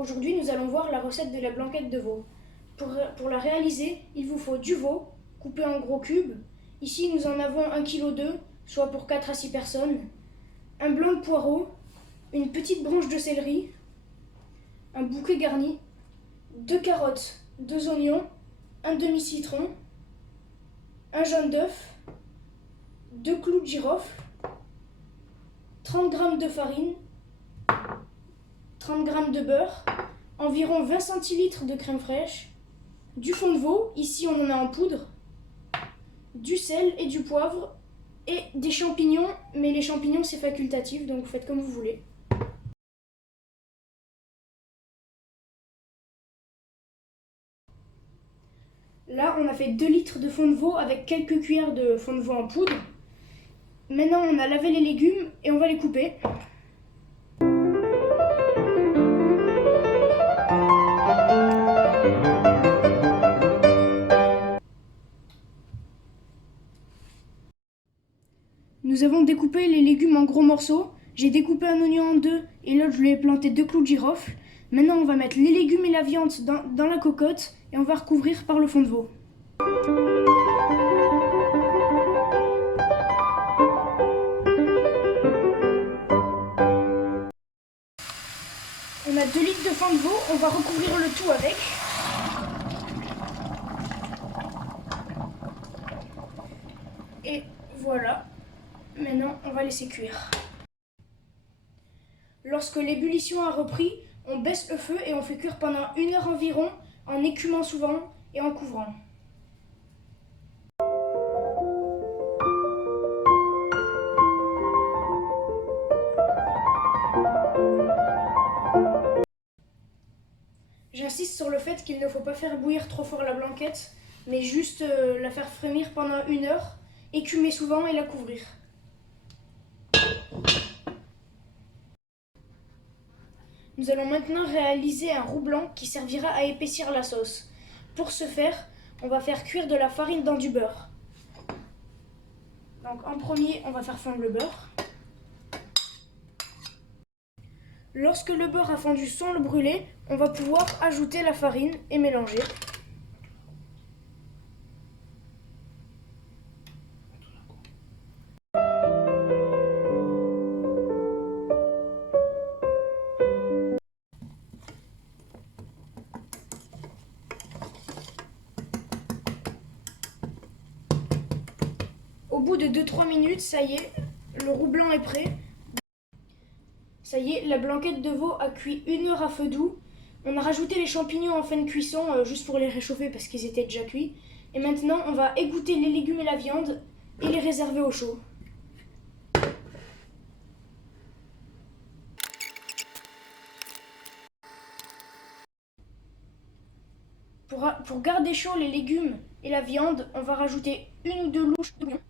Aujourd'hui, nous allons voir la recette de la blanquette de veau. Pour la réaliser, il vous faut du veau, coupé en gros cubes. Ici, nous en avons 1,2 kg, soit pour 4 à 6 personnes. Un blanc de poireau, une petite branche de céleri, un bouquet garni, 2 carottes, 2 oignons, un demi-citron, un jaune d'œuf, 2 clous de girofle, 30 g de farine, 30 g de beurre, environ 20 centilitres de crème fraîche, du fond de veau, ici on en a en poudre, du sel et du poivre, et des champignons, mais les champignons c'est facultatif, donc faites comme vous voulez. Là on a fait 2 litres de fond de veau avec quelques cuillères de fond de veau en poudre. Maintenant on a lavé les légumes et on va les couper. Nous avons découpé les légumes en gros morceaux. J'ai découpé un oignon en deux et l'autre je lui ai planté 2 clous de girofle. Maintenant on va mettre les légumes et la viande dans la cocotte et on va recouvrir par le fond de veau. On a 2 litres de fond de veau, on va recouvrir le tout avec. Et voilà, maintenant on va laisser cuire. Lorsque l'ébullition a repris, on baisse le feu et on fait cuire pendant 1 heure environ, en écumant souvent et en couvrant. J'insiste sur le fait qu'il ne faut pas faire bouillir trop fort la blanquette, mais juste la faire frémir pendant 1 heure, écumer souvent et la couvrir. Nous allons maintenant réaliser un roux blanc qui servira à épaissir la sauce. Pour ce faire, on va faire cuire de la farine dans du beurre. Donc en premier, on va faire fondre le beurre. Lorsque le beurre a fondu sans le brûler, on va pouvoir ajouter la farine et mélanger. Au bout de 2-3 minutes, ça y est, le roux blanc est prêt. Ça y est, la blanquette de veau a cuit 1 heure à feu doux. On a rajouté les champignons en fin de cuisson juste pour les réchauffer parce qu'ils étaient déjà cuits. Et maintenant, on va égoutter les légumes et la viande et les réserver au chaud. Pour garder chaud les légumes et la viande, on va rajouter 1 ou 2 louches de bouillon.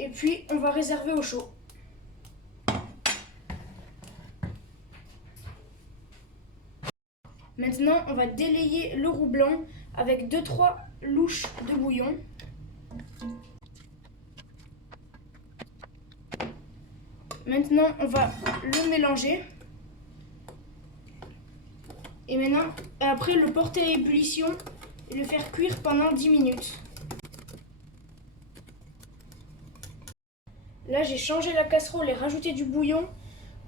Et puis, on va réserver au chaud. Maintenant, on va délayer le roux blanc avec 2-3 louches de bouillon. Maintenant, on va le mélanger. Et maintenant, après, le porter à ébullition et le faire cuire pendant 10 minutes. Là, j'ai changé la casserole et rajouté du bouillon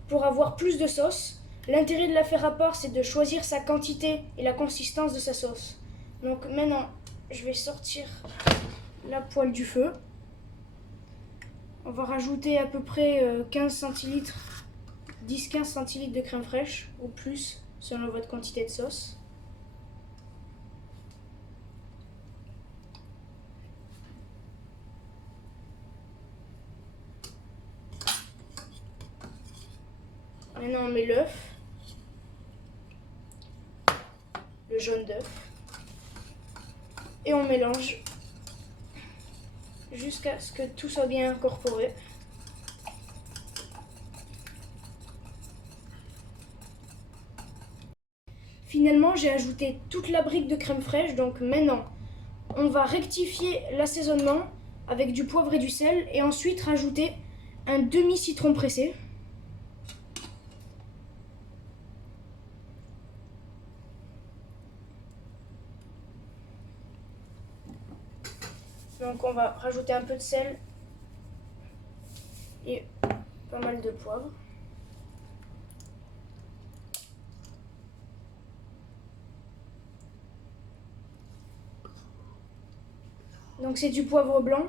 pour avoir plus de sauce. L'intérêt de la faire à part, c'est de choisir sa quantité et la consistance de sa sauce. Donc maintenant, je vais sortir la poêle du feu. On va rajouter à peu près 15 centilitres, 10-15 centilitres de crème fraîche ou plus, selon votre quantité de sauce. Maintenant, on met l'œuf, le jaune d'œuf, et on mélange jusqu'à ce que tout soit bien incorporé. Finalement, j'ai ajouté toute la brique de crème fraîche, donc maintenant, on va rectifier l'assaisonnement avec du poivre et du sel, et ensuite rajouter un demi-citron pressé. Donc on va rajouter un peu de sel et pas mal de poivre. Donc c'est du poivre blanc.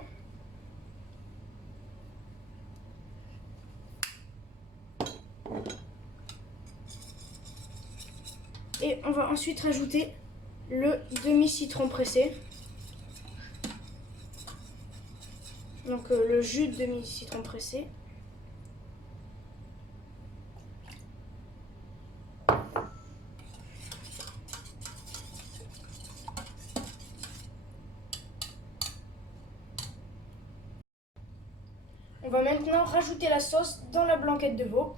Et on va ensuite rajouter le demi-citron pressé. Donc le jus de demi-citron pressé. On va maintenant rajouter la sauce dans la blanquette de veau.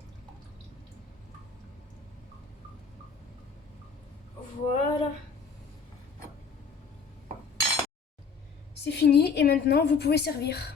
Voilà. C'est fini et maintenant vous pouvez servir.